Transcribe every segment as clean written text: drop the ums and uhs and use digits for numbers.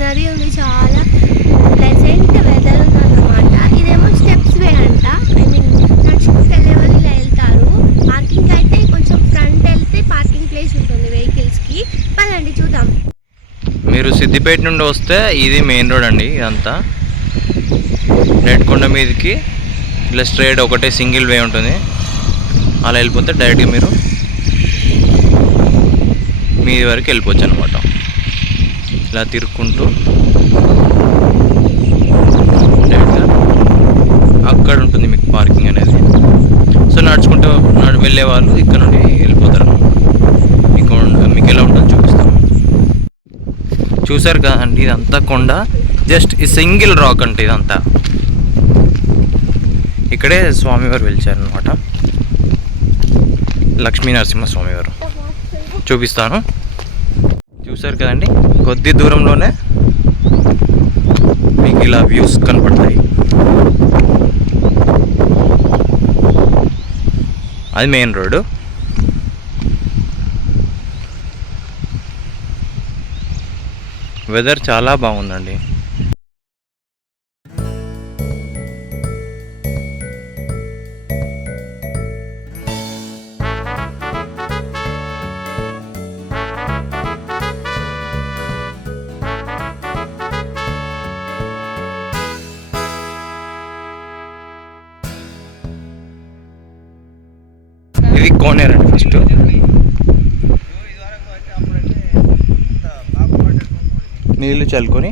Greenery ఉంది, చాలా pleasant weather ఉందన్నమాట. ఇదేమో స్టెప్స్ వే అంట, ఐ మీన్ నడుచుకుంటూ వెళ్ళేవారు ఇలా వెళ్తారు. పార్కింగ్ అయితే కొంచెం ఫ్రంట్ వెళ్తే పార్కింగ్ ప్లేస్ ఉంటుంది వెహికల్స్కి. పదండి చూద్దాం. మీరు సిద్దిపేట నుండి వస్తే ఇది మెయిన్ రోడ్ అండి. ఇదంతా నెట్కొండ మీదకి ఇలా స్ట్రైట్ ఒకటే సింగిల్ వే ఉంటుంది. అలా వెళ్ళిపోతే డైరెక్ట్గా మీరు మీ వరకు వెళ్ళిపోవచ్చు అనమాట. ఇలా తిరుక్కుంటూ డైరెక్ట్గా అక్కడ ఉంటుంది మీకు పార్కింగ్ అనేది. సో నడుచుకుంటూ వెళ్ళే వాళ్ళు ఇక్కడ నుండి వెళ్ళిపోతారు. మీకు ఎలా ఉంటుందో చూపిస్తాం. చూసారు కదండి, ఇదంతా కొండ, జస్ట్ ఈ సింగిల్ రాక్ అంటే ఇదంతా. ఇక్కడే స్వామివారు వెలిచారనమాట, లక్ష్మీ నరసింహ స్వామివారు. చూపిస్తాను. చూసారు కదండి, కొద్ది దూరంలోనే మీకు ఇలా వ్యూస్ కనపడతాయి. అది మెయిన్ రోడ్డు. వెదర్ చాలా బాగుందండి. ఇది కోనేరు అండి. ఫస్ట్ నీళ్ళు చల్లుకొని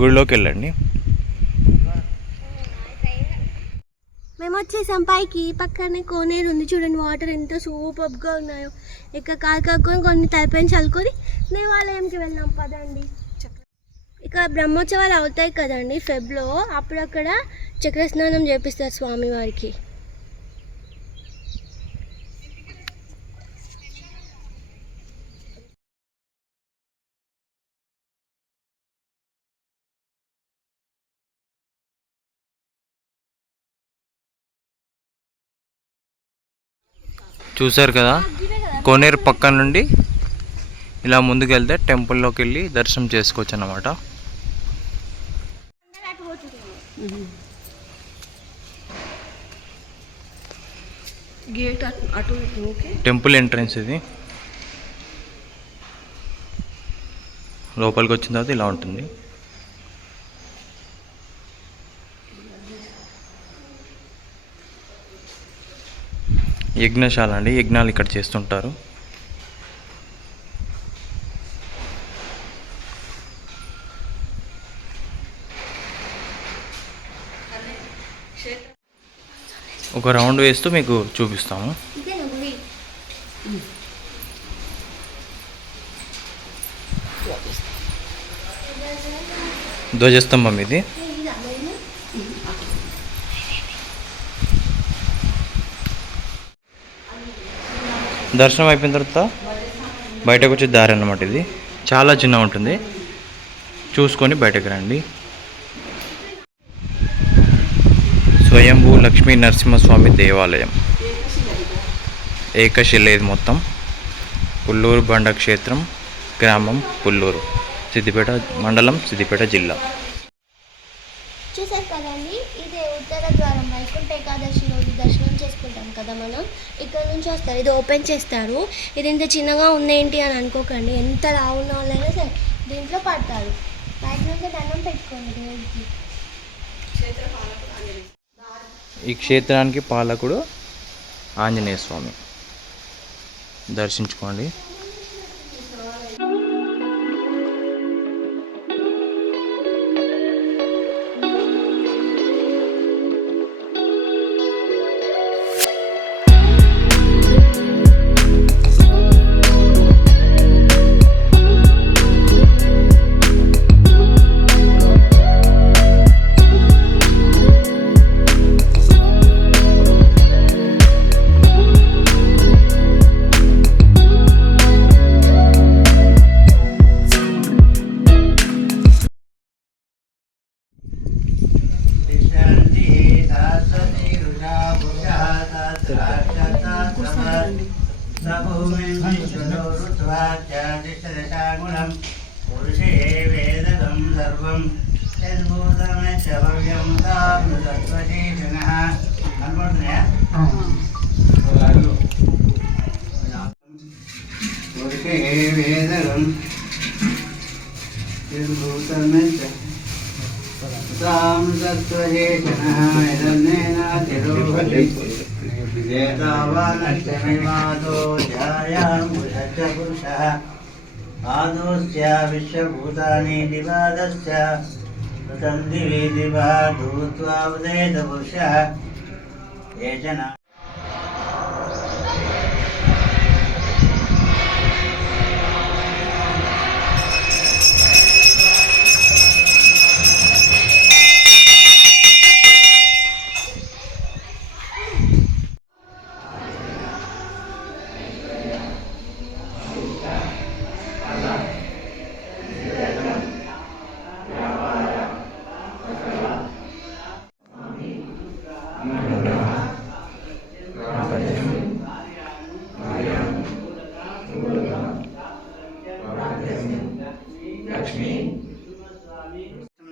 గుడిలోకి వెళ్ళండి. మేము వచ్చేసాం పైకి. పక్కనే కోనేరు ఉంది చూడండి, వాటర్ ఎంత సూపర్గా ఉన్నాయో. ఇక్కడ కాలు కక్కుని కొన్ని తలపైన చల్లుకొని దేవాలయంకి వెళ్దాం పదండి. ఇక్కడ బ్రహ్మోత్సవాలు అవుతాయి కదండి ఫెబ్లో, అప్పుడు అక్కడ చక్రస్నానం చేపిస్తారు స్వామివారికి. చూసారు కదా, కోనేరు పక్క నుండి ఇలా ముందుకు వెళ్తే టెంపుల్లోకి వెళ్ళి దర్శనం చేసుకోవచ్చు అన్నమాట. టెంపుల్ ఎంట్రన్స్ ఇది. లోపలికి వచ్చిన తర్వాత ఇలా ఉంటుంది. యజ్ఞశాల అండి, యజ్ఞాలు ఇక్కడ చేస్తుంటారు. ఒక రౌండ్ వేస్తూ మీకు చూపిస్తాము. ధ్వజస్తంభం ఇది. దర్శనం అయిపోయిన తర్వాత బయటకు వచ్చే దారి అన్నమాట. ఇది చాలా చిన్న ఉంటుంది, చూసుకొని బయటకు రండి. స్వయంభూ లక్ష్మీ నరసింహస్వామి దేవాలయం, ఏకశిల. ఇది మొత్తం పుల్లూరు బండ క్షేత్రం, గ్రామం పుల్లూరు, సిద్దిపేట మండలం, సిద్దిపేట జిల్లా. చూసారు కదండి, ఇదే ఉత్తర ద్వారం. వైకుంఠ ఏకాదశి రోజు దర్శనం చేసుకుంటాం కదా మనం, ఇక్కడ నుంచి వస్తారు. ఇది ఓపెన్ చేస్తారు. ఇది ఇంత చిన్నగా ఉందేంటి అని అనుకోకండి, ఎంత లావున్న వాళ్ళైనా సరే దీంట్లో పడతారు. బయట నుంచి దండం పెట్టుకోండి దేవుడికి. ఈ క్షేత్రానికి పాలకుడు ఆంజనేయ స్వామి. దర్శించుకోండి. పురుషే వేద జగంతం సర్వం యద్భూతమేచ భవ్యం తాం తత్వజీవినః కనబడుతున్నాయా ఊరికే వేదరం యద్భూతమేచ తాం తత్వజీవినః యదన్నేనాతిరోహతి ఏతావానష్టమిమాదో ధ్యాయాముష పురుషः ఆదోస్య విశ్వభూతాని దివాదస్య ఋతం దివి దివా భూత్వా ఉదయత పురుషः ఏ జన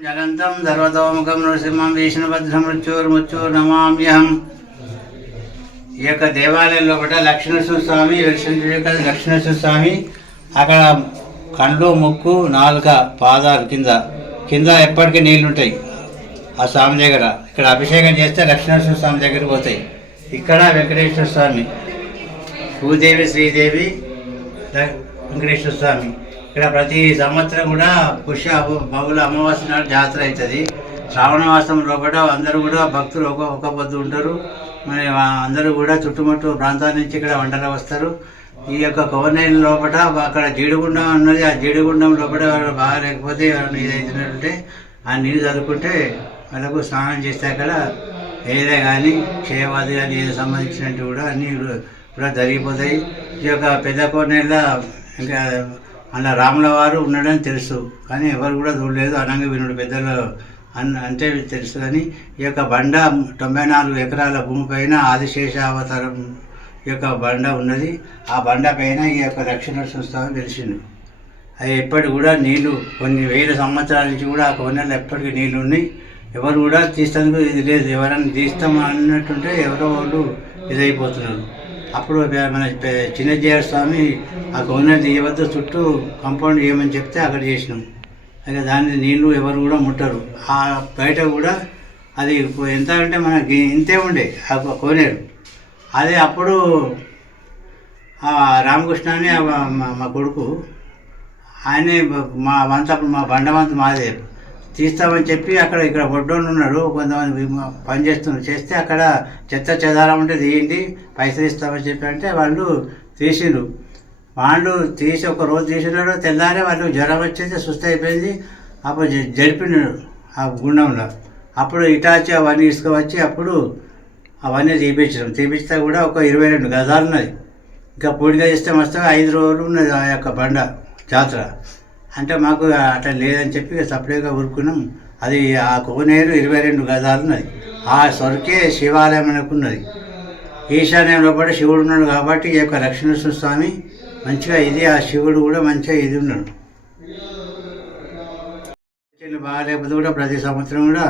జగంతం సర్వతోముఖం నృసింహం విష్ణుభద్రమృత్యుర్ముత్యుర్నమామ్యహం. ఈ యొక్క దేవాలయం లోపల లక్ష్మీనరసింహస్వామి వెలిసిండు కదా. లక్ష్మీనరసింహస్వామి అక్కడ కళ్ళు, ముక్కు, నాలుక, పాదాలు కింద ఎప్పటికీ నీళ్ళు ఉంటాయి ఆ స్వామి దగ్గర. ఇక్కడ అభిషేకం చేస్తే లక్ష్మీనరసింహస్వామి దగ్గరికి పోతాయి. ఇక్కడ వెంకటేశ్వర స్వామి, భూదేవి, శ్రీదేవి, వెంకటేశ్వర స్వామి. ఇక్కడ ప్రతి సంవత్సరం కూడా పుష్య బహుళ అమావాస్య నాడు జాతర అవుతుంది. శ్రావణ మాసం లోపల అందరూ కూడా భక్తులు ఒక పొద్దు ఉంటారు. మరి అందరూ కూడా చుట్టుముట్టు ప్రాంతాల నుంచి ఇక్కడ వంటలు వస్తారు. ఈ యొక్క కోనేరు లోపల అక్కడ జీడిగుండం ఉన్నది. ఆ జీడిగుండం లోపల బాగా లేకపోతే ఎవరైనా ఇది అవుతున్నట్టుంటే ఆ నీళ్ళు చదువుకుంటే వాళ్ళకు స్నానం చేస్తే అక్కడ ఏదే కానీ క్షయవాది కానీ ఏదో సంబంధించినట్టు కూడా అన్నీ కూడా జరిగిపోతాయి. ఈ యొక్క పెద్ద కోనేరులో ఇంకా అలా రాముల వారు ఉన్నాడని తెలుసు, కానీ ఎవరు కూడా చూడలేదు. అనంగ వినుడు పెద్దలు అంటే తెలుసు. కానీ ఈ యొక్క బండ 94 ఎకరాల భూమిపైన ఆదిశేష అవతారం యొక్క బండ ఉన్నది. ఆ బండ పైన ఈ యొక్క లక్ష్మీనరసింహస్వామి వెలిసిండు. అది ఎప్పటికి కూడా నీళ్లు కొన్ని వేల సంవత్సరాల నుంచి కూడా ఆ కోనేరులో ఎప్పటికీ నీళ్ళు ఉన్నాయి. ఎవరు కూడా తీసేందుకు ఇది లేదు. ఎవరైనా తీస్తాం అన్నట్టుంటే ఎవరో వాళ్ళు ఇదైపోతున్నారు. అప్పుడు మన చిన్నజీయర్ స్వామి ఆ కోనేరు తీయవద్దు, చుట్టూ కాంపౌండ్ చేయమని చెప్తే అక్కడ చేసినాం. అయితే దాన్ని నీళ్లు ఎవరు కూడా ముట్టరు. ఆ బయట కూడా అది ఎంత అంటే మనకి ఇంతే ఉండే ఆ కోనేరు. అదే అప్పుడు రామకృష్ణ అని మా కొడుకు ఆయనే మా వంత మా బండవంత మాదే తీస్తామని చెప్పి ఇక్కడ బొడ్డోళ్ళు ఉన్నాడు, కొంతమంది పని చేస్తే అక్కడ చెత్త చెదారం ఉంటే తీయండి పైసలు ఇస్తామని చెప్పి అంటే వాళ్ళు తీసిండ్రు. వాళ్ళు తీసి ఒక రోజు తీసినాడు. తెల్లారే వాళ్ళు జ్వరం వచ్చేసి సుస్థ అయిపోయింది. అప్పుడు జరిపినాడు ఆ గుండంలో. అప్పుడు ఇటాచి అవన్నీ తీసుకువచ్చి అప్పుడు అవన్నీ తీపిస్తే కూడా ఒక 22 గజాలు ఉన్నది. ఇంకా పూడిగా చేస్తే మస్తు 5 రోజులు ఉన్నది ఆ యొక్క బండ జాతర. అంటే మాకు అట్లా లేదని చెప్పి సపరేట్గా ఊరుకున్నాం. అది ఆ కోనేరు 22 గజాలు ఉన్నది. ఆ సొరకే శివాలయం అనుకున్నది. ఈశాన్యంలో కూడా శివుడు ఉన్నాడు కాబట్టి ఈ యొక్క లక్ష్మీనరసింహ స్వామి మంచిగా ఇది ఆ శివుడు కూడా మంచిగా ఇది ఉన్నాడు. బాగాలేకపోతే కూడా ప్రతి సంవత్సరం కూడా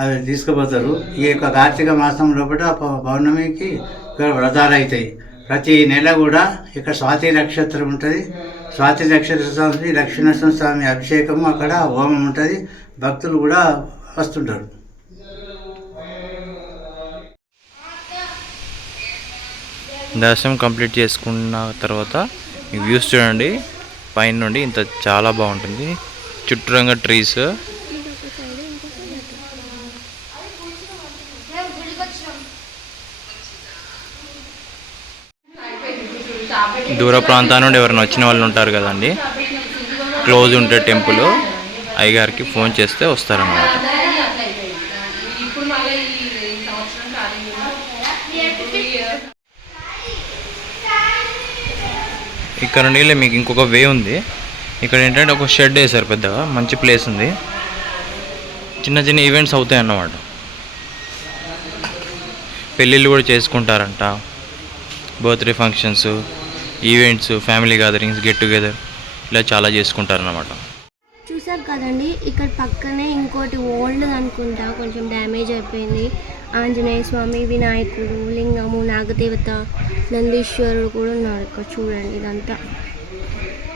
అవి తీసుకుపోతారు. ఈ యొక్క కార్తీక మాసం లోపల పౌర్ణమికి ఇక్కడ వ్రతాలు అవుతాయి. ప్రతి నెల కూడా ఇక్కడ స్వాతి నక్షత్రం ఉంటుంది. స్వాతి నక్షత్ర స్వామి లక్ష్మీనరసింహ స్వామి అభిషేకము అక్కడ హోమం ఉంటుంది. భక్తులు కూడా వస్తుంటారు. దర్శనం కంప్లీట్ చేసుకున్న తర్వాత ఈ వ్యూస్ చూడండి. పైన నుండి ఇంత చాలా బాగుంటుంది. చుట్టూరంగా ట్రీస్, దూర ప్రాంతాల నుండి ఎవరైనా వచ్చిన వాళ్ళు ఉంటారు కదండి, క్లోజ్ ఉంటే టెంపుల్ అయ్యగారికి ఫోన్ చేస్తే వస్తారన్నమాట. ఇక్కడ నుండి మీకు ఇంకొక వే ఉంది. ఇక్కడ ఏంటంటే ఒక షెడ్ వేసారు పెద్దగా, మంచి ప్లేస్ ఉంది. చిన్న చిన్న ఈవెంట్స్ అవుతాయి అన్నమాట. పెళ్ళిళ్ళు కూడా చేసుకుంటారంట, birthday functions, events, family gatherings, get together ఇలా చాలా చేసుకుంటారన్నమాట. చూసారు కదండి, ఇక్కడ పక్కనే ఇంకోటి ఓల్డ్ అనుకుంటా, కొంచెం డ్యామేజ్ అయిపోయింది. ఆంజనేయ స్వామి, వినాయకుడు, లింగము, నాగదేవత, నందీశ్వరుడు కూడా ఉన్నారు ఇక్కడ. చూడండి, ఇదంతా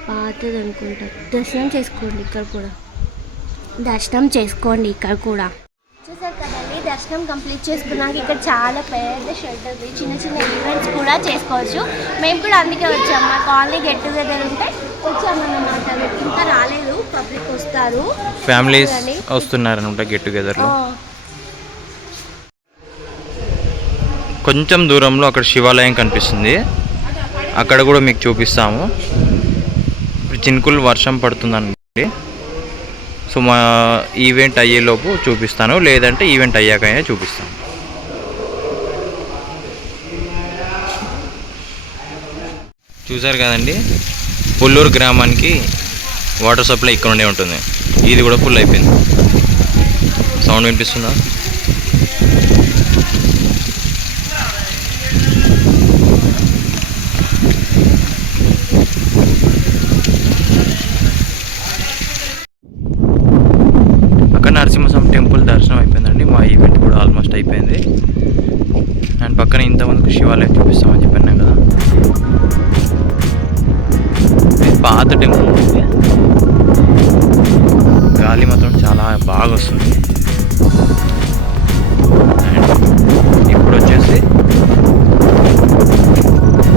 పాతది అనుకుంటా. దర్శనం చేసుకోండి ఇక్కడ కూడా. చూసారు కదండి, దర్శనం కంప్లీట్ చేసుకున్నాక ఇక్కడ చాలా పెద్ద షెడ్ ఉంది. చిన్న చిన్న ఈవెంట్స్ కూడా చేసుకోవచ్చు. మేము కూడా అందుకే వచ్చాము. మా కాలనీ గెట్ టుగెదర్ ఉంటే వచ్చామన్నమాట. ఇంకా రాలేదు, పబ్లిక్ వస్తారు, ఫ్యామిలీస్ వస్తున్నారనమాట గెట్ టుగెదర్లో. కొంచెం దూరంలో అక్కడ శివాలయం కనిపిస్తుంది, అక్కడ కూడా మీకు చూపిస్తాము. చినుకులు వర్షం పడుతుందండి. సో మా ఈవెంట్ అయ్యేలోపు చూపిస్తాను, లేదంటే ఈవెంట్ అయ్యాకైనా చూపిస్తాను. చూసారు కదండి, పుల్లూరు గ్రామానికి వాటర్ సప్లై ఇక్కడ ఉండే ఉంటుంది. ఇది కూడా ఫుల్ అయిపోయింది. సౌండ్ వినిపిస్తుందా? నరసింహస్వామి టెంపుల్ దర్శనం అయిపోయిందండి. మా ఈవెంట్ కూడా ఆల్మోస్ట్ అయిపోయింది. అండ్ పక్కన ఇంతమందికి శివాలయం చూపిస్తామని చెప్పాను కదా, పాత టెంపుల్ ఉంది. గాలి మాత్రం చాలా బాగా వస్తుంది. అండ్ ఇప్పుడు వచ్చేసి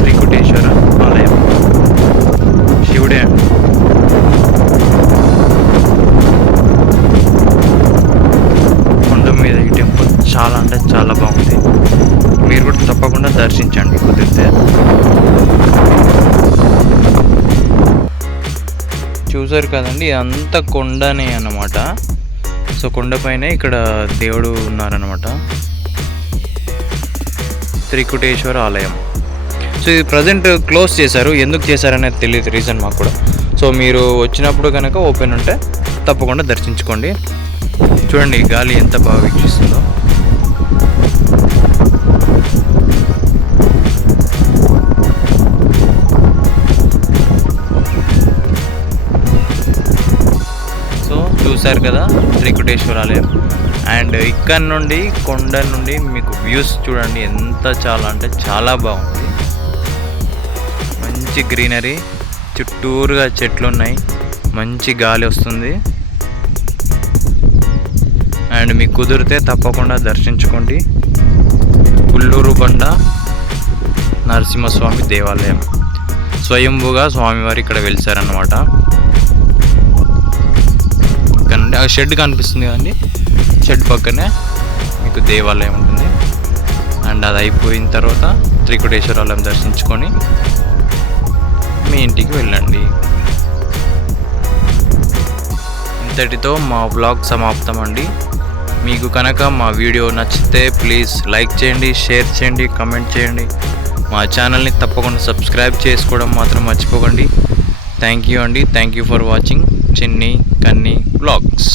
త్రికుటేశ్వర ఆలయం, శివుడే అండి. మీద ఈ టెంపుల్ చాలా అంటే చాలా బాగుంది. మీరు కూడా తప్పకుండా దర్శించండి కుదిరితే. చూసారు కదండి, అంత కొండనే అన్నమాట. సో కొండపైన ఇక్కడ దేవుడు ఉన్నారనమాట, త్రికుటేశ్వర ఆలయం. సో ఇది ప్రజెంట్ క్లోజ్ చేశారు. ఎందుకు చేశారనేది తెలియదు రీజన్ మాకు కూడా. సో మీరు వచ్చినప్పుడు కనుక ఓపెన్ ఉంటే తప్పకుండా దర్శించుకోండి. చూడండి గాలి ఎంత బాగా వీక్షిస్తుందో. సో చూసారు కదా త్రికుటేశ్వర ఆలయం. అండ్ ఇక్కడ నుండి కొండ నుండి మీకు వ్యూస్ చూడండి ఎంత చాలా అంటే చాలా బాగుంది. మంచి గ్రీనరీ, చుట్టూరుగా చెట్లు ఉన్నాయి, మంచి గాలి వస్తుంది. అండ్ మీకు కుదిరితే తప్పకుండా దర్శించుకోండి. పుల్లూరు బండ నరసింహస్వామి దేవాలయం. స్వయంభుగా స్వామివారి ఇక్కడ వెలిసారన్నమాట. ఇక్కడ నుండి ఆ షెడ్ కనిపిస్తుంది కదండి, షెడ్ పక్కనే మీకు దేవాలయం ఉంటుంది. అండ్ అది అయిపోయిన తర్వాత త్రికుటేశ్వర ఆలయం దర్శించుకొని మీ ఇంటికి వెళ్ళండి. ఇంతటితో మా వ్లాగ్ సమాప్తం అండి. మీకు కనుక మా వీడియో నచ్చితే ప్లీజ్ లైక్ చేయండి, షేర్ చేయండి, కామెంట్ చేయండి. మా ఛానల్ని తప్పకుండా సబ్స్క్రైబ్ చేసుకోవడం మాత్రం మర్చిపోకండి. థ్యాంక్ యూ అండి. థ్యాంక్ యూ ఫర్ వాచింగ్ చిన్ని కన్నీ వ్లాగ్స్.